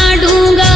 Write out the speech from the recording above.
पाडूंगा